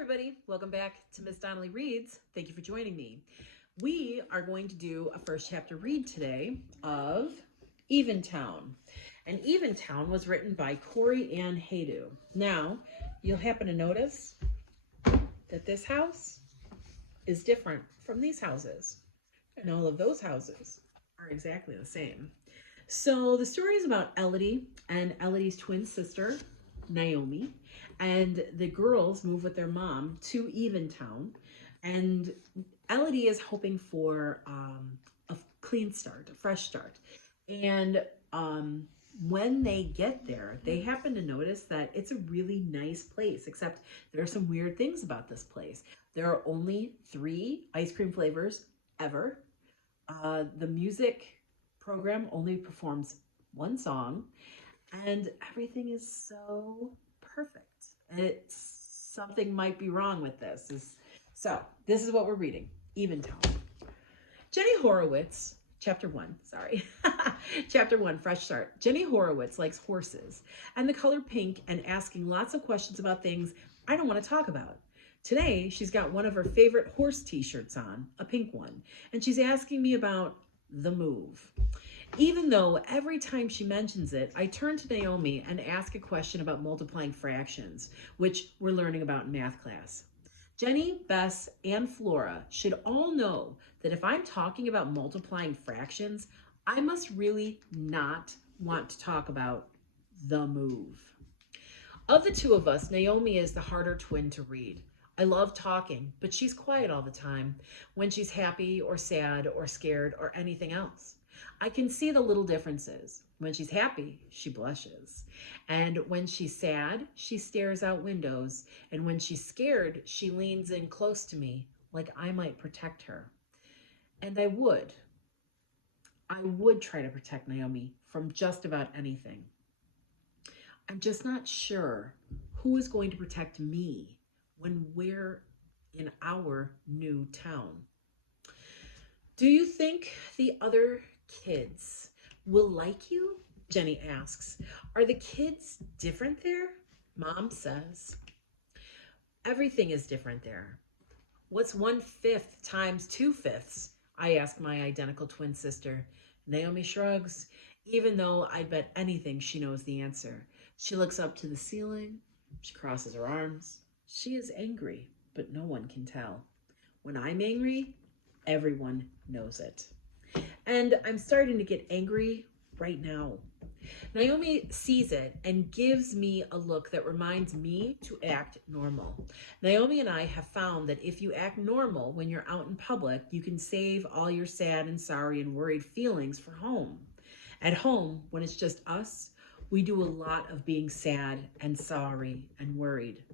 everybody, welcome back to Miss Donnelly Reads. Thank you for joining me. We are going to do a first chapter read today of Eventown. And Eventown was written by Corey and Haydu. Now, you'll happen to notice that this house is different from these houses. And all of those houses are exactly the same. So the story is about Elodie and Elodie's twin sister, Naomi, and the girls move with their mom to Eventown, and Elodie is hoping for a clean start, a fresh start. And when they get there, they happen to notice that it's a really nice place, except there are some weird things about this place. There are only 3 ice cream flavors ever. The music program only performs 1 song, and everything is so perfect. It's something might be wrong with this. So this is what we're reading. Eventown. Jenny Horowitz, chapter 1, sorry. Chapter 1, fresh start. Jenny Horowitz likes horses and the color pink and asking lots of questions about things I don't want to talk about. Today, she's got one of her favorite horse t-shirts on, a pink one, and she's asking me about the move. Even though every time she mentions it, I turn to Naomi and ask a question about multiplying fractions, which we're learning about in math class. Jenny, Bess, and Flora should all know that if I'm talking about multiplying fractions, I must really not want to talk about the move. Of the 2 of us, Naomi is the harder twin to read. I love talking, but she's quiet all the time when she's happy or sad or scared or anything else. I can see the little differences. When she's happy, she blushes. And when she's sad, she stares out windows. And when she's scared, she leans in close to me like I might protect her. And I would try to protect Naomi from just about anything. I'm just not sure who is going to protect me when we're in our new town. Do you think the other kids will like you? Jenny asks. Are the kids different there? Mom says. Everything is different there. What's 1/5 times 2/5? I ask my identical twin sister. Naomi shrugs, even though I bet anything she knows the answer. She looks up to the ceiling. She crosses her arms. She is angry, but no one can tell. When I'm angry, everyone knows it. And I'm starting to get angry right now. Naomi sees it and gives me a look that reminds me to act normal. Naomi and I have found that if you act normal when you're out in public, you can save all your sad and sorry and worried feelings for home. At home, when it's just us, we do a lot of being sad and sorry and worried.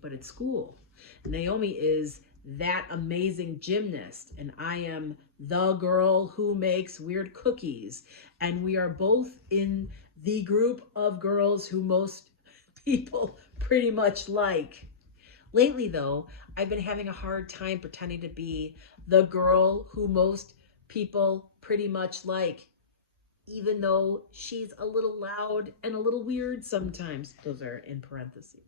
But at school, Naomi is that amazing gymnast, and I am the girl who makes weird cookies, and we are both in the group of girls who most people pretty much like. Lately, though, I've been having a hard time pretending to be the girl who most people pretty much like, even though she's a little loud and a little weird sometimes. Those are in parentheses.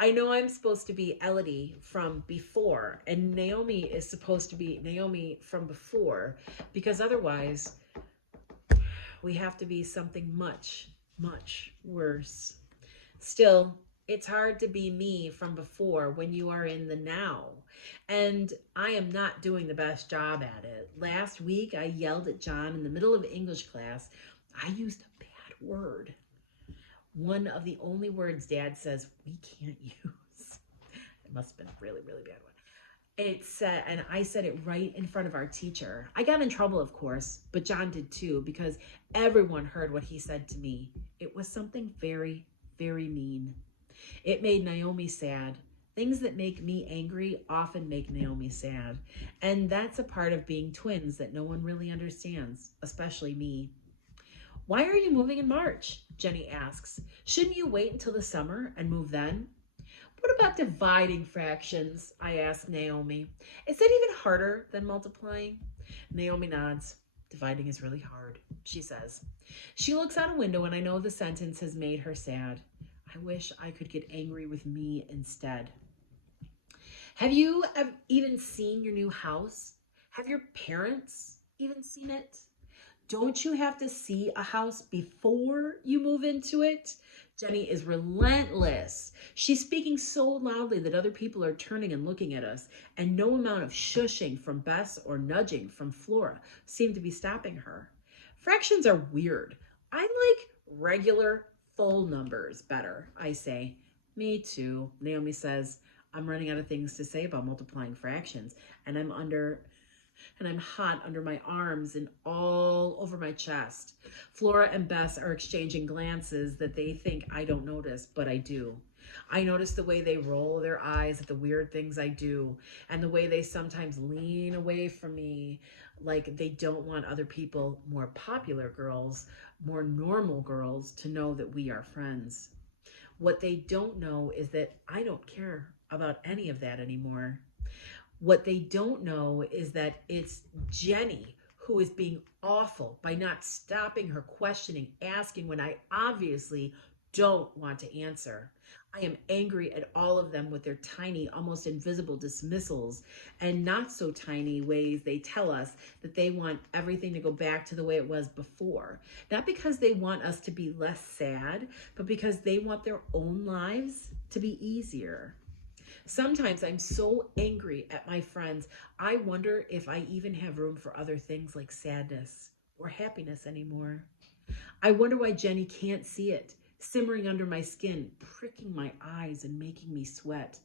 I know I'm supposed to be Elodie from before, and Naomi is supposed to be Naomi from before, because otherwise we have to be something much, much worse. Still, it's hard to be me from before when you are in the now, and I am not doing the best job at it. Last week, I yelled at John in the middle of English class. I used a bad word. One of the only words Dad says we can't use. It must have been a really, really bad one. It said, and I said it right in front of our teacher. I got in trouble, of course, but John did too, because everyone heard what he said to me. It was something very, very mean. It made Naomi sad. Things that make me angry often make Naomi sad. And that's a part of being twins that no one really understands, especially me. Why are you moving in March? Jenny asks. Shouldn't you wait until the summer and move then? What about dividing fractions? I ask Naomi. Is it even harder than multiplying? Naomi nods. Dividing is really hard, she says. She looks out a window and I know the sentence has made her sad. I wish I could get angry with me instead. Have you even seen your new house? Have your parents even seen it? Don't you have to see a house before you move into it? Jenny is relentless. She's speaking so loudly that other people are turning and looking at us, and no amount of shushing from Bess or nudging from Flora seem to be stopping her. Fractions are weird. I like regular full numbers better, I say. Me too, Naomi says. I'm running out of things to say about multiplying fractions, and I'm hot under my arms and all over my chest. Flora and Bess are exchanging glances that they think I don't notice, but I do. I notice the way they roll their eyes at the weird things I do, and the way they sometimes lean away from me like they don't want other people, more popular girls, more normal girls, to know that we are friends. What they don't know is that I don't care about any of that anymore. What they don't know is that it's Jenny who is being awful by not stopping her questioning, asking when I obviously don't want to answer. I am angry at all of them with their tiny, almost invisible dismissals and not so tiny ways they tell us that they want everything to go back to the way it was before. Not because they want us to be less sad, but because they want their own lives to be easier. Sometimes I'm so angry at my friends, I wonder if I even have room for other things like sadness or happiness anymore. I wonder why Jenny can't see it, simmering under my skin, pricking my eyes and making me sweat.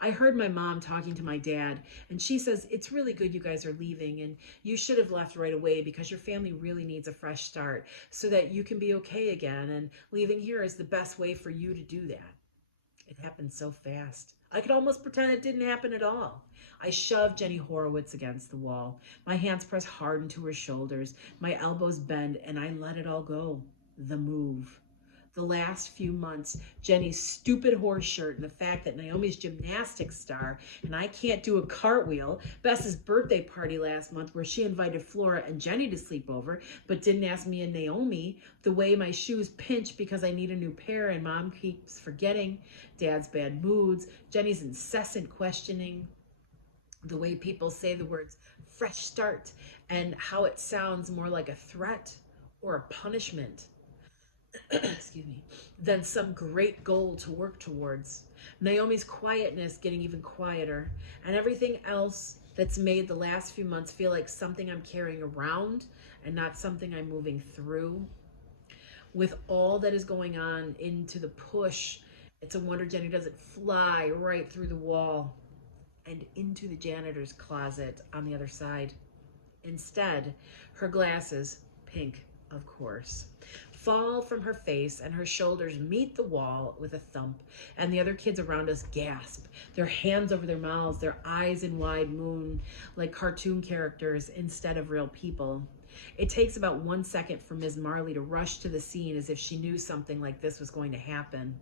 I heard my mom talking to my dad, and she says, it's really good you guys are leaving, and you should have left right away because your family really needs a fresh start so that you can be okay again, and leaving here is the best way for you to do that. It happened so fast. I could almost pretend it didn't happen at all. I shoved Jenny Horowitz against the wall. My hands pressed hard into her shoulders. My elbows bend, and I let it all go. The move. The last few months, Jenny's stupid horse shirt and the fact that Naomi's gymnastics star and I can't do a cartwheel, Bess's birthday party last month where she invited Flora and Jenny to sleep over but didn't ask me and Naomi, the way my shoes pinch because I need a new pair and Mom keeps forgetting, Dad's bad moods, Jenny's incessant questioning, the way people say the words fresh start and how it sounds more like a threat or a punishment. Excuse me, than some great goal to work towards. Naomi's quietness getting even quieter, and everything else that's made the last few months feel like something I'm carrying around and not something I'm moving through. With all that is going on into the push, it's a wonder Jenny doesn't fly right through the wall and into the janitor's closet on the other side. Instead, her glasses, pink, of course, fall from her face and her shoulders meet the wall with a thump, and the other kids around us gasp, their hands over their mouths, their eyes in wide moon, like cartoon characters instead of real people. It takes about 1 second for Ms. Marley to rush to the scene as if she knew something like this was going to happen.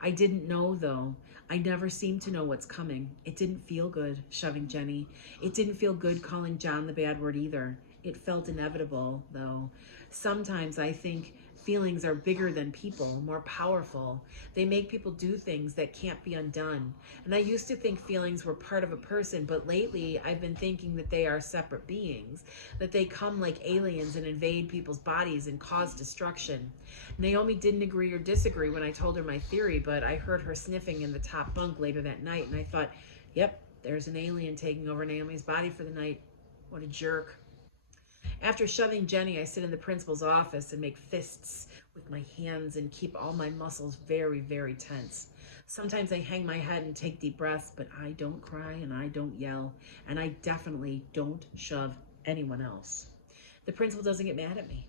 I didn't know, though. I never seem to know what's coming. It didn't feel good, shoving Jenny. It didn't feel good calling John the bad word either. It felt inevitable, though. Sometimes I think feelings are bigger than people, more powerful. They make people do things that can't be undone. And I used to think feelings were part of a person, but lately I've been thinking that they are separate beings, that they come like aliens and invade people's bodies and cause destruction. Naomi didn't agree or disagree when I told her my theory, but I heard her sniffing in the top bunk later that night, and I thought, yep, there's an alien taking over Naomi's body for the night. What a jerk. After shoving Jenny, I sit in the principal's office and make fists with my hands and keep all my muscles very, very tense. Sometimes I hang my head and take deep breaths, but I don't cry and I don't yell, and I definitely don't shove anyone else. The principal doesn't get mad at me.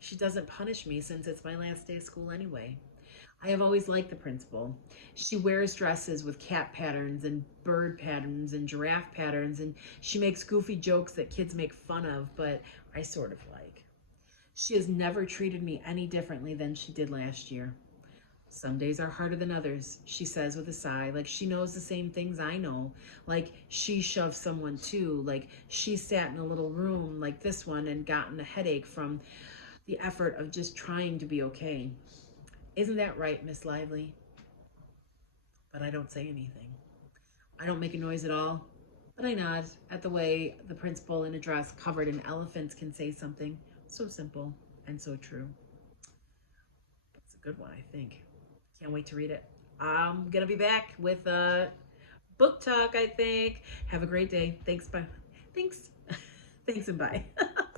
She doesn't punish me since it's my last day of school anyway. I have always liked the principal. She wears dresses with cat patterns and bird patterns and giraffe patterns, and she makes goofy jokes that kids make fun of, but I sort of like. She has never treated me any differently than she did last year. Some days are harder than others, she says with a sigh, like she knows the same things I know, like she shoved someone too, like she sat in a little room like this one and gotten a headache from the effort of just trying to be okay. Isn't that right, Miss Lively? But I don't say anything. I don't make a noise at all, but I nod at the way the principal in a dress covered in elephants can say something so simple and so true. It's a good one, I think. Can't wait to read it. I'm going to be back with a book talk, I think. Have a great day. Thanks. Bye. Thanks. Thanks and bye.